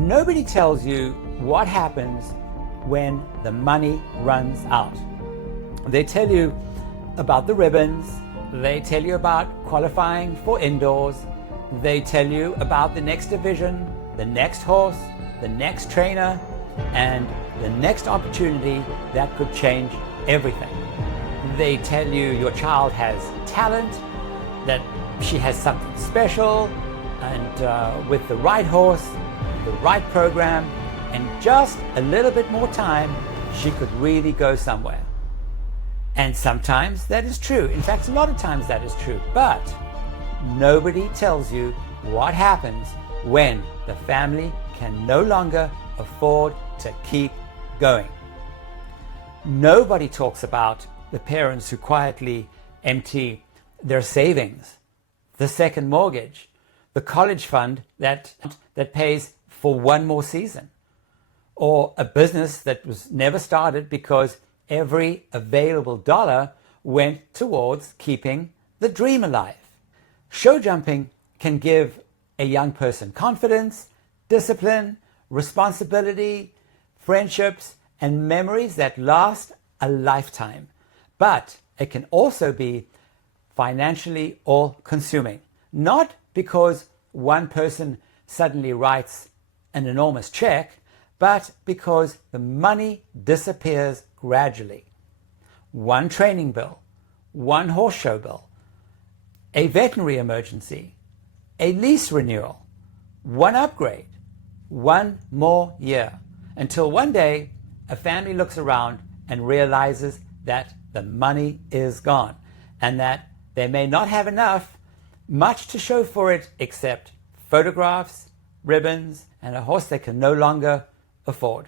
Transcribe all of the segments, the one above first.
Nobody tells you what happens when the money runs out. They tell you about the ribbons, they tell you about qualifying for indoors, they tell you about the next division, the next horse, the next trainer, and the next opportunity that could change everything. They tell you your child has talent, that she has something special, and with the right horse, the right program, and just a little bit more time, she could really go somewhere. And sometimes that is true. In fact, a lot of times that is true. But nobody tells you what happens when the family can no longer afford to keep going. Nobody talks about the parents who quietly empty their savings, the second mortgage, the college fund that pays for one more season, or a business that was never started because every available dollar went towards keeping the dream alive. Show jumping can give a young person confidence, discipline, responsibility, friendships, and memories that last a lifetime. But it can also be financially all-consuming, not because one person suddenly writes an enormous check, but because the money disappears gradually. One training bill, one horse show bill, a veterinary emergency, a lease renewal, one upgrade, one more year, until one day a family looks around and realizes that the money is gone and that they may not have much to show for it except photographs, ribbons, and a horse they can no longer afford.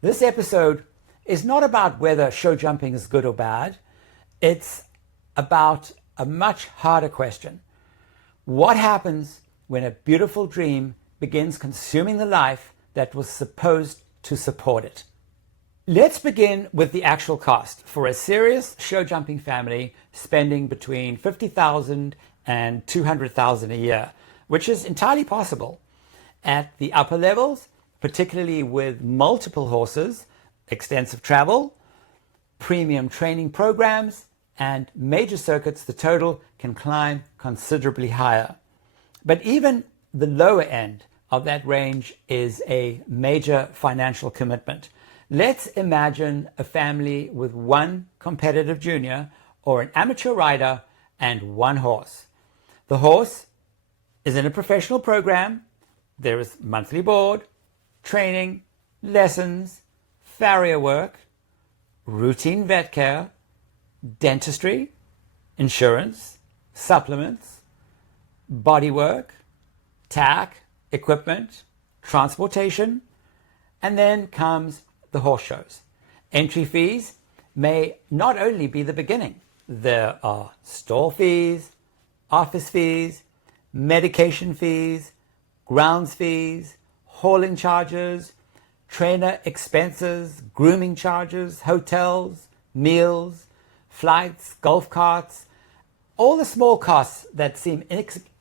This episode is not about whether show jumping is good or bad. It's about a much harder question. What happens when a beautiful dream begins consuming the life that was supposed to support it? Let's begin with the actual cost for a serious show jumping family spending between $50,000 and $200,000 a year, which is entirely possible. At the upper levels, particularly with multiple horses, extensive travel, premium training programs, and major circuits, the total can climb considerably higher. But even the lower end of that range is a major financial commitment. Let's imagine a family with one competitive junior or an amateur rider and one horse. The horse is in a professional program. There is monthly board, training, lessons, farrier work, routine vet care, dentistry, insurance, supplements, body work, tack, equipment, transportation, and then comes the horse shows. Entry fees may not only be the beginning. There are stall fees, office fees, medication fees, grounds fees, hauling charges, trainer expenses, grooming charges, hotels, meals, flights, golf carts. All the small costs that seem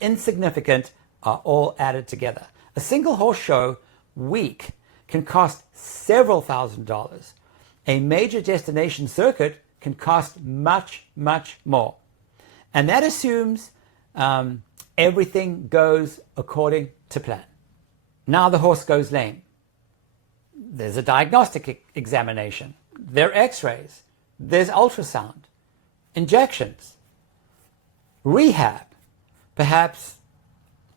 insignificant are all added together. A single horse show week can cost several $1,000s. A major destination circuit can cost much, much more. And that assumes everything goes according to plan. Now the horse goes lame. There's a diagnostic examination. There are x-rays. There's ultrasound, injections, rehab, perhaps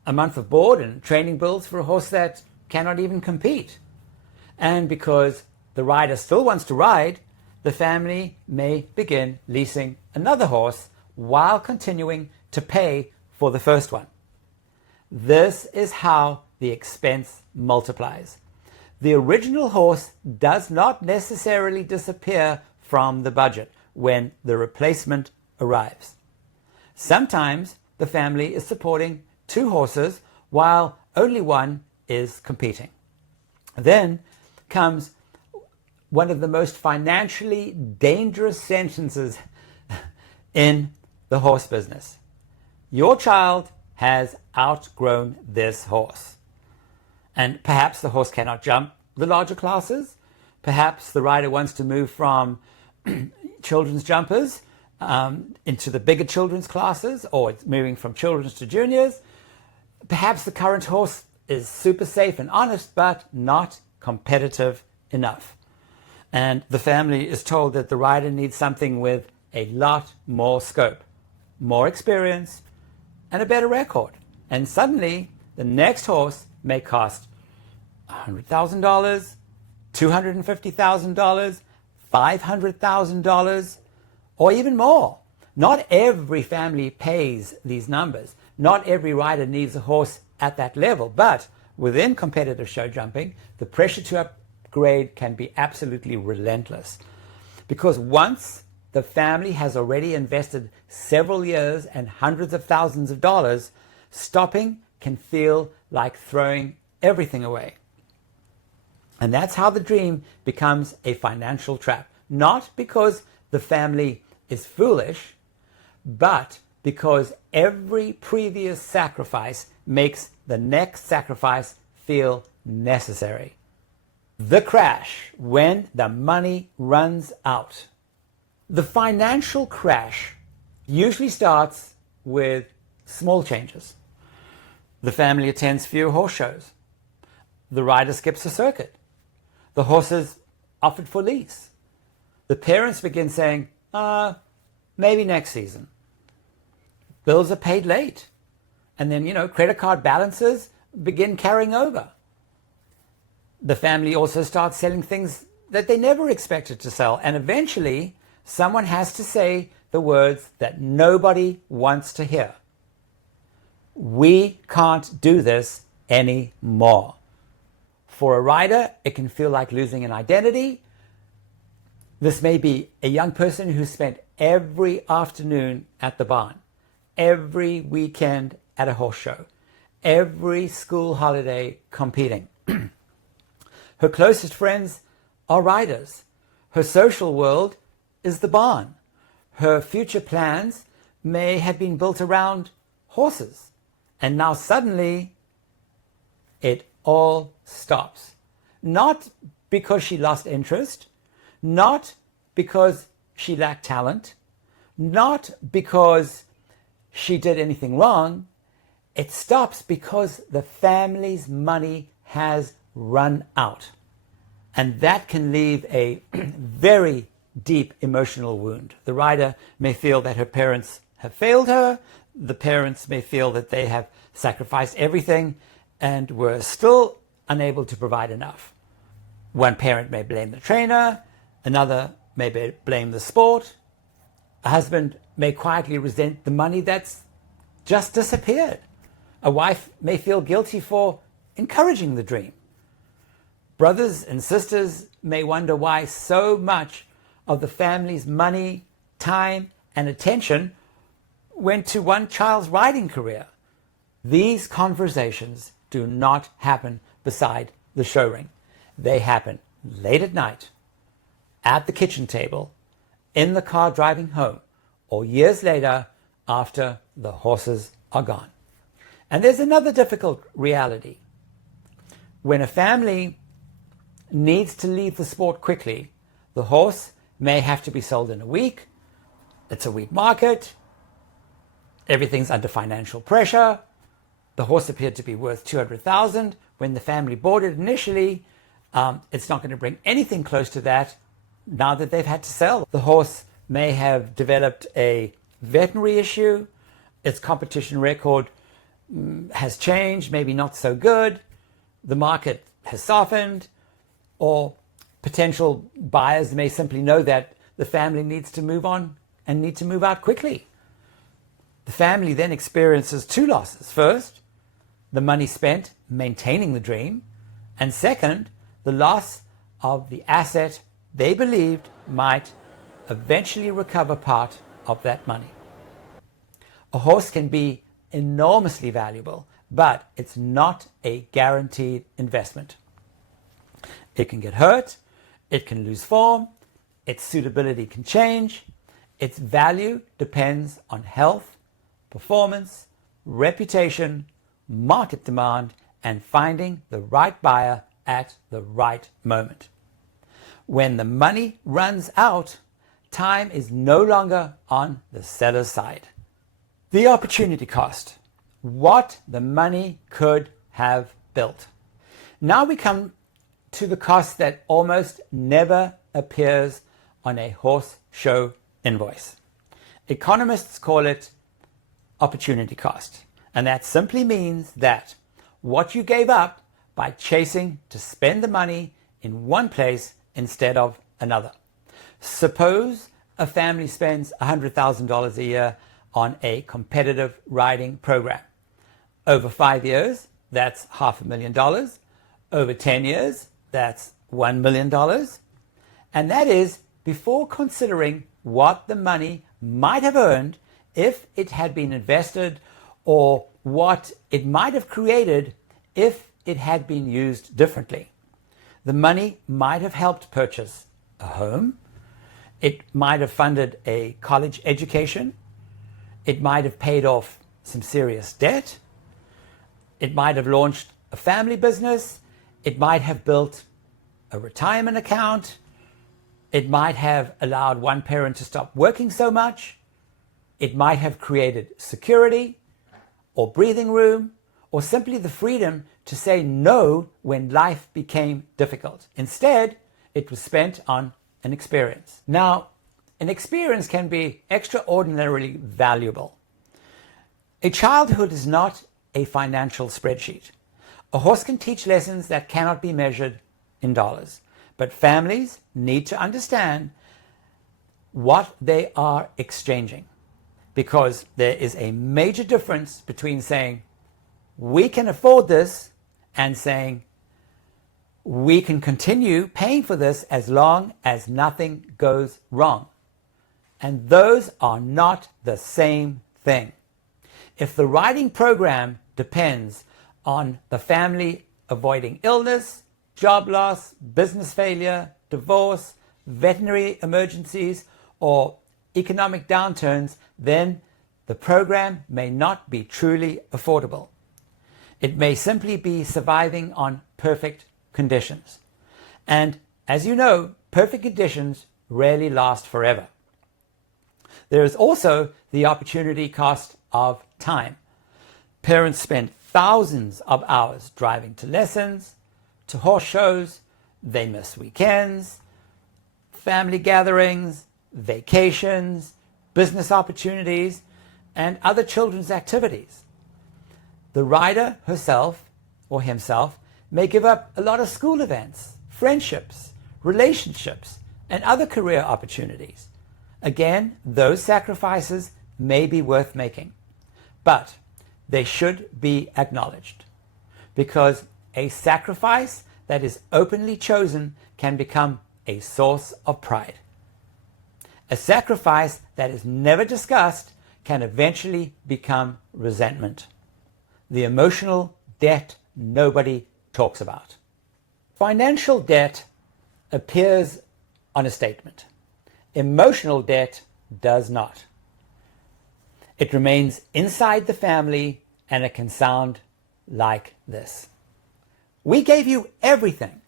a month of board and training bills for a horse that cannot even compete. And because the rider still wants to ride, the family may begin leasing another horse while continuing to pay for the first one. This is how the expense multiplies. The original horse does not necessarily disappear from the budget when the replacement arrives. Sometimes the family is supporting two horses while only one is competing. Then comes one of the most financially dangerous sentences in the horse business. Your child has outgrown this horse. And perhaps the horse cannot jump the larger classes. Perhaps the rider wants to move from children's jumpers into the bigger children's classes, or it's moving from children's to juniors. Perhaps the current horse is super safe and honest, but not competitive enough. And the family is told that the rider needs something with a lot more scope, more experience, and a better record. And suddenly, the next horse may cost $100,000, $250,000, $500,000, or even more. Not every family pays these numbers. Not every rider needs a horse at that level. But within competitive show jumping, the pressure to upgrade can be absolutely relentless. Because once the family has already invested several years and hundreds of thousands of dollars, stopping can feel like throwing everything away. And that's how the dream becomes a financial trap. Not because the family is foolish, but because every previous sacrifice makes the next sacrifice feel necessary. The crash when the money runs out. The financial crash usually starts with small changes. The family attends fewer horse shows. The rider skips a circuit. The horse is offered for lease. The parents begin saying, maybe next season. Bills are paid late. And then, credit card balances begin carrying over. The family also starts selling things that they never expected to sell. And eventually, someone has to say the words that nobody wants to hear. We can't do this anymore. For a rider, it can feel like losing an identity. This may be a young person who spent every afternoon at the barn, every weekend at a horse show, every school holiday competing. Her closest friends are riders. Her social world is the barn. Her future plans may have been built around horses. And now suddenly, it all stops. Not because she lost interest, not because she lacked talent, not because she did anything wrong. It stops because the family's money has run out. And that can leave a very deep emotional wound. The rider may feel that her parents have failed her. The parents may feel that they have sacrificed everything and were still unable to provide enough. One parent may blame the trainer. Another may blame the sport. A husband may quietly resent the money that's just disappeared. A wife may feel guilty for encouraging the dream. Brothers and sisters may wonder why so much of the family's money, time, and attention went to one child's riding career. These conversations do not happen beside the show ring. They happen late at night, at the kitchen table, in the car driving home, or years later after the horses are gone. And there's another difficult reality. When a family needs to leave the sport quickly, the horse may have to be sold in a week. It's a weak market. Everything's under financial pressure. The horse appeared to be worth $200,000 when the family bought it initially. It's not going to bring anything close to that now that they've had to sell. The horse may have developed a veterinary issue. Its competition record has changed, maybe not so good. The market has softened, or potential buyers may simply know that the family needs to move on and need to move out quickly. The family then experiences two losses. First, the money spent maintaining the dream, and second, the loss of the asset they believed might eventually recover part of that money. A horse can be enormously valuable, but it's not a guaranteed investment. It can get hurt, it can lose form, its suitability can change, its value depends on health, performance, reputation, market demand, and finding the right buyer at the right moment. When the money runs out, time is no longer on the seller's side. The opportunity cost. What the money could have built. Now we come to the cost that almost never appears on a horse show invoice. Economists call it opportunity cost, and that simply means that what you gave up by chasing to spend the money in one place instead of another. Suppose a family spends $100,000 a year on a competitive riding program. Over 5 years, that's $500,000. Over 10 years, that's $1 million. And that is before considering what the money might have earned if it had been invested, or what it might have created if it had been used differently. The money might have helped purchase a home. It might have funded a college education. It might have paid off some serious debt. It might have launched a family business. It might have built a retirement account. It might have allowed one parent to stop working so much. It might have created security or breathing room, or simply the freedom to say no when life became difficult. Instead, it was spent on an experience. Now, an experience can be extraordinarily valuable. A childhood is not a financial spreadsheet. A horse can teach lessons that cannot be measured in dollars, but families need to understand what they are exchanging, because there is a major difference between saying, we can afford this, and saying, we can continue paying for this as long as nothing goes wrong. And those are not the same thing. If the riding program depends on the family avoiding illness, job loss, business failure, divorce, veterinary emergencies, or economic downturns, then the program may not be truly affordable. It may simply be surviving on perfect conditions. And as you know, perfect conditions rarely last forever. There is also the opportunity cost of time. Parents spend thousands of hours driving to lessons, to horse shows. They miss weekends, family gatherings, vacations, business opportunities, and other children's activities. The rider herself or himself may give up a lot of school events, friendships, relationships, and other career opportunities. Again, those sacrifices may be worth making, but they should be acknowledged, because a sacrifice that is openly chosen can become a source of pride. A sacrifice that is never discussed can eventually become resentment. The emotional debt nobody talks about. Financial debt appears on a statement. Emotional debt does not. It remains inside the family, and it can sound like this. We gave you everything.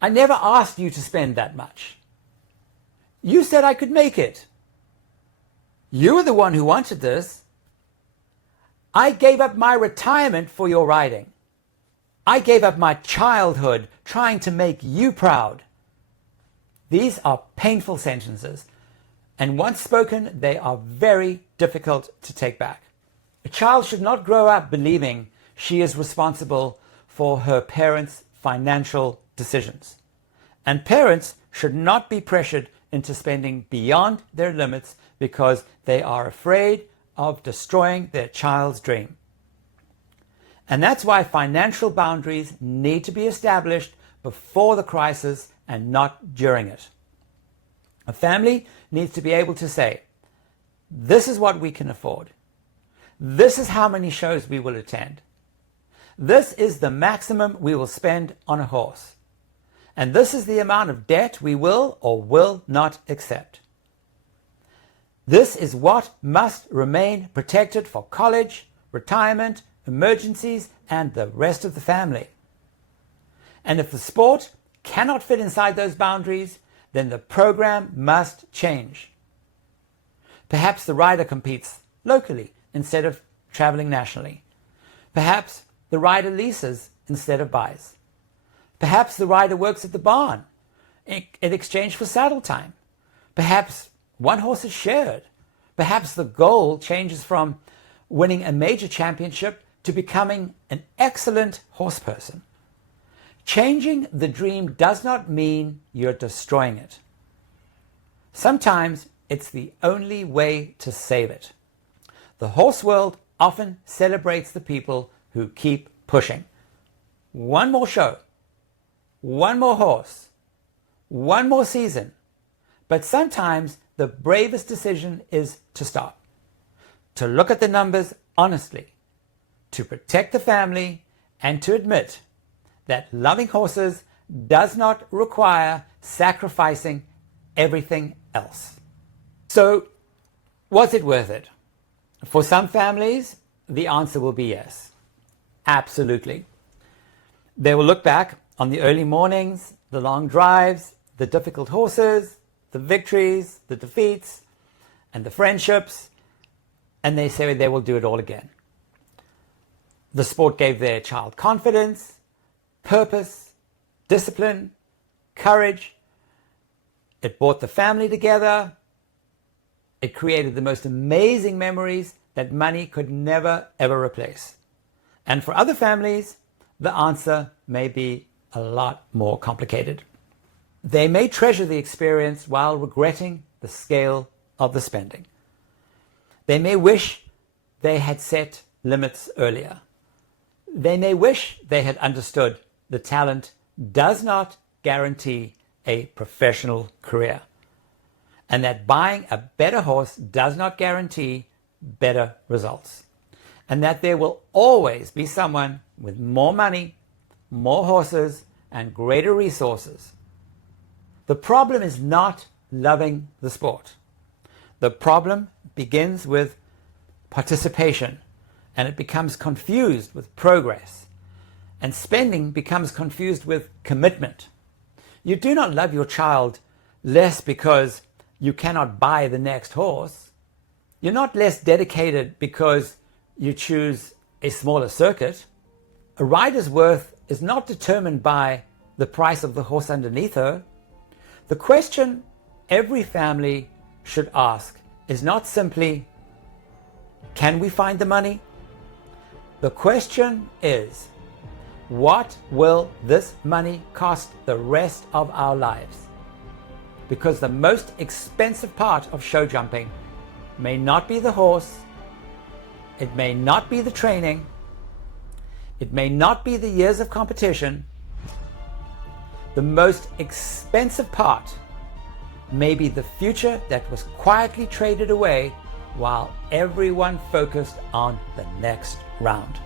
I never asked you to spend that much. You said I could make it. You were the one who wanted this. I gave up my retirement for your riding. I gave up my childhood trying to make you proud. These are painful sentences, and once spoken, they are very difficult to take back. A child should not grow up believing she is responsible for her parents' financial decisions. And parents should not be pressured into spending beyond their limits because they are afraid of destroying their child's dream. And that's why financial boundaries need to be established before the crisis and not during it. A family needs to be able to say, this is what we can afford. This is how many shows we will attend. This is the maximum we will spend on a horse. And this is the amount of debt we will or will not accept. This is what must remain protected for college, retirement, emergencies, and the rest of the family. And if the sport cannot fit inside those boundaries, then the program must change. Perhaps the rider competes locally instead of traveling nationally. Perhaps the rider leases instead of buys. Perhaps the rider works at the barn in exchange for saddle time. Perhaps one horse is shared. Perhaps the goal changes from winning a major championship to becoming an excellent horse person. Changing the dream does not mean you're destroying it. Sometimes it's the only way to save it. The horse world often celebrates the people who keep pushing. One more show, one more horse, one more season. But sometimes the bravest decision is to stop, to look at the numbers honestly, to protect the family, and to admit that loving horses does not require sacrificing everything else. So, was it worth it? For some families, the answer will be yes. Absolutely. They will look back on the early mornings, the long drives, the difficult horses, the victories, the defeats, and the friendships, and they say they will do it all again. The sport gave their child confidence, purpose, discipline, courage. It brought the family together. It created the most amazing memories that money could never, ever replace. And for other families, the answer may be a lot more complicated. They may treasure the experience while regretting the scale of the spending. They may wish they had set limits earlier. They may wish they had understood the talent does not guarantee a professional career, and that buying a better horse does not guarantee better results, and that there will always be someone with more money, more horses, and greater resources. The problem is not loving the sport. The problem begins with participation, and it becomes confused with progress, and spending becomes confused with commitment. You do not love your child less because you cannot buy the next horse. You're not less dedicated because you choose a smaller circuit. A rider's worth is not determined by the price of the horse underneath her. The question every family should ask is not simply, can we find the money? The question is, what will this money cost the rest of our lives? Because the most expensive part of show jumping may not be the horse, it may not be the training, it may not be the years of competition. The most expensive part may be the future that was quietly traded away while everyone focused on the next round.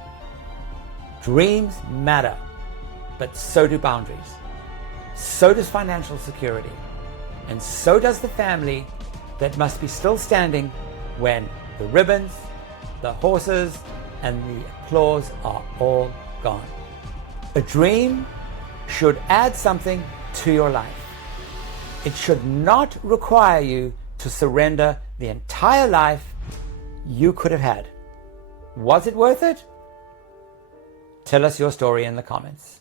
Dreams matter, but so do boundaries. So does financial security. And so does the family that must be still standing when the ribbons, the horses, and the applause are all gone. A dream should add something to your life. It should not require you to surrender the entire life you could have had. Was it worth it? Tell us your story in the comments.